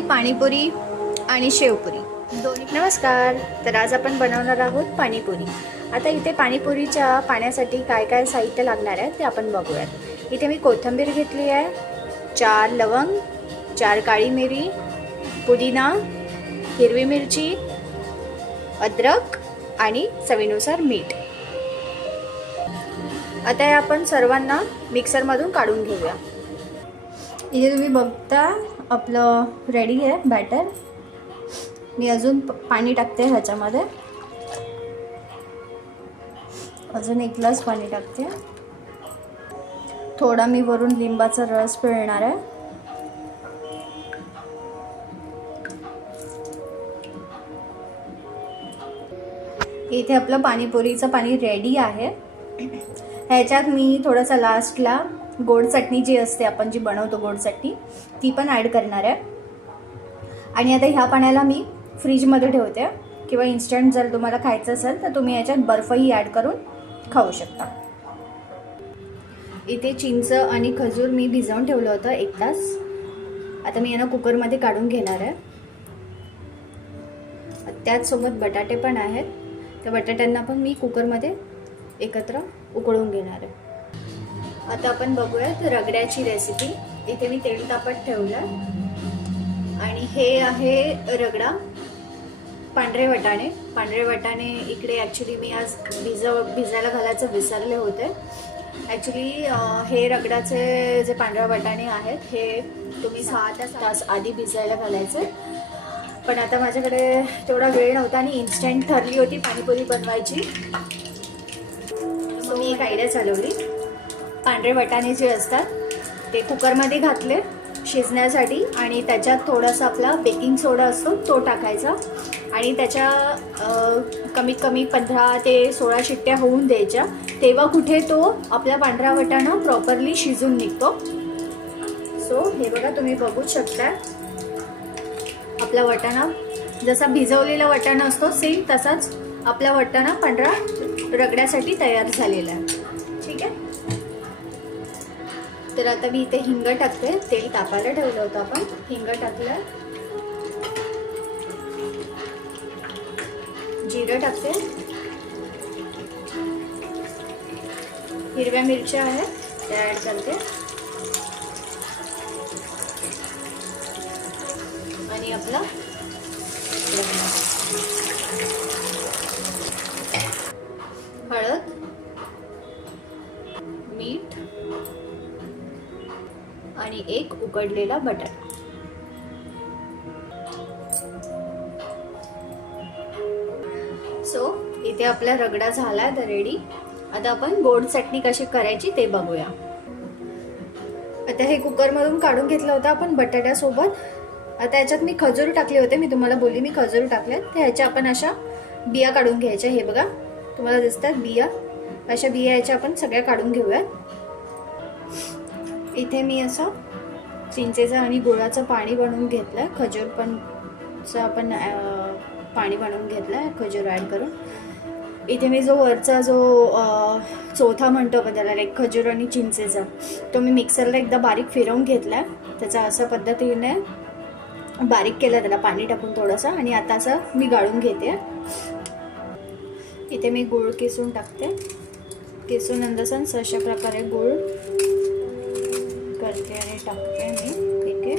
पाणीपुरी आणि शेवपुरी दोन्ही। नमस्कार, तर आज आपण बनवणार आहोत पाणीपुरी। आता इथे पाणीपुरीच्या पाण्यासाठी काय काय साहित्य लागणार आहे ते आपण बघूयात। इथे मी कोथिंबीर घेतली आहे, 4 लवंग, 4 काळी मिरी, पुदिना, हिरवी मिरची, अद्रक आणि चवीनुसार मीठ। आता हे आपण सर्वांना मिक्सरमधून काढून घेऊया। इथे तुम्ही बघता आपलं रेडी आहे बॅटर। मी अजून पाणी टाकते ह्याच्यामध्ये, अजून 1 ग्लास पाणी टाकते। थोडा मी वरून लिंबाचा रस पिळणार आहे। इथे आपलं पाणीपुरीचं पाणी रेडी आहे। ह्याच्यात मी थोडासा लास्टला गोड चटणी जी असते आपण जी बनवतो गोड चटणी ती पण ॲड करणार आहे। आणि आता ह्या पाण्याला मी फ्रीजमध्ये ठेवते, किंवा इन्स्टंट जर तुम्हाला खायचं असेल तर तुम्ही याच्यात बर्फही ॲड करून खाऊ शकता। इथे चिंच आणि खजूर मी भिजवून ठेवलं होतं 1 तास। आता मी यांना कुकरमध्ये काढून घेणार आहे। त्याचसोबत बटाटे पण आहेत, त्या बटाट्यांना पण मी कुकरमध्ये एकत्र उकळून घेणार आहे। आता आपण बघूयात रगड्याची रेसिपी। इथे मी तेल तापत ठेवलं आणि हे आहे रगडा, पांढरे वाटाणे। पांढरे वाटाणे इकडे ॲक्च्युली मी आज भिजायला घालायचं विसरले होते। ॲक्च्युली हे रगडाचे जे पांढरे वाटाणे आहेत हे तुम्ही 6 तास आधी भिजायला घालायचे, पण आता माझ्याकडे तेवढा वेळ नव्हता आणि इन्स्टंट ठरली होती पाणीपुरी बनवायची, सो मी एक आयडिया चालवली। पांढरे वाटाणे जे असतात ते कुकरमध्ये घातले शिजण्यासाठी आणि त्याच्यात थोडासा आपला बेकिंग सोडा असतो तो टाकायचा आणि त्याच्या कमीत कमी 15 ते 16 शिट्ट्या होऊन द्यायच्या। तेव्हा कुठे तो आपला पांढरा वाटाणा प्रॉपरली शिजून निघतो। सो हे बघा, तुम्ही बघू शकता आपला वाटाणा जसा भिजवलेला वाटाणा असतो सेम तसाच आपला वाटाणा पांढरा रगड्यासाठी तयार झालेला आहे। ठीक आहे, तर आता मी इथे हिंग टाकते। तेल तापायला ठेवलं होतं आपण, हिंग टाकलं, जिरं टाकते, हिरव्या मिरच्या आहेत त्या ॲड करते आणि आपला हळद, मीठ आणि 1 उकडलेला बटाटा। सो इथे आपला रगडा झाला तर रेडी। आता आपण गोड चटणी कशी करायची ते बघूया। आता हे कुकरमधून काढून घेतलं होतं आपण बटाट्यासोबत। आता याच्यात मी खजूर टाकले होते, मी तुम्हाला बोलली मी खजूर टाकले, तर ह्याच्या आपण अशा बिया काढून घ्यायच्या। हे बघा तुम्हाला दिसतात बिया, अशा बिया याच्या आपण सगळ्या काढून घेऊयात। इथे मी असं चिंचेचं आणि गुळाचं पाणी बनवून घेतलंय, खजूर पण आपण पाणी बनवून घेतलंय खजूर ॲड करून। इथे मी जो वरचा जो चौथा म्हणतो आपण त्याला, लाईक खजूर आणि चिंचेचा, तो मी मिक्सरला एकदा बारीक फिरवून घेतलाय। त्याचा अशा पद्धतीने बारीक केलं त्याला पाणी टाकून थोडंसं, आणि आता असं मी गाळून घेते। इथे मी गूळ किसून टाकते, किसून अंदाजान अशा प्रकारे गूळ करते आणि टाकते मी। ठीक आहे,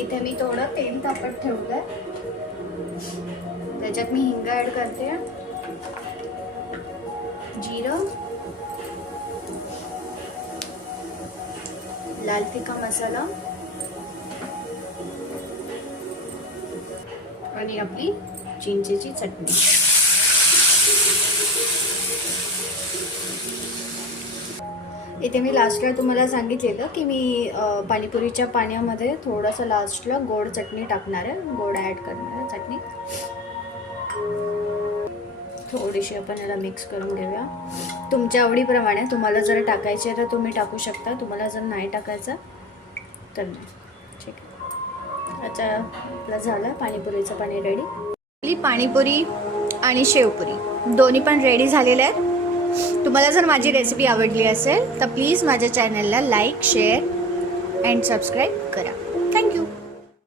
इथे मी थोडं तेल तापत ठेवलंय, त्याच्यात मी हिंग ॲड करते, जिरं, लाल तिखा मसाला आणि आपली चिंचेची चटणी। इथे मी लास्टला तुम्हाला सांगितलेलं की मी पाणीपुरीच्या पाण्यामध्ये थोडंसं लास्टला गोड चटणी टाकणार आहे, गोड ॲड करणार आहे चटणी। थोडीशी आपण याला मिक्स करून घेऊया तुमच्या आवडीप्रमाणे। तुम्हाला जर टाकायची आहे तर तुम्ही टाकू शकता, तुम्हाला जर नाही टाकायचं तर नाही। ठीक आहे, आता आपला झालं पाणीपुरीचं पाणी रेडी। पाणीपुरी आणि शेवपुरी दोन्ही पण रेडी झालेले आहेत। तुम्हाला जर माझी रेसिपी आवडली असेल तर प्लीज माझ्या चॅनलला लाईक शेअर अँड सबस्क्राईब करा. थँक्यू.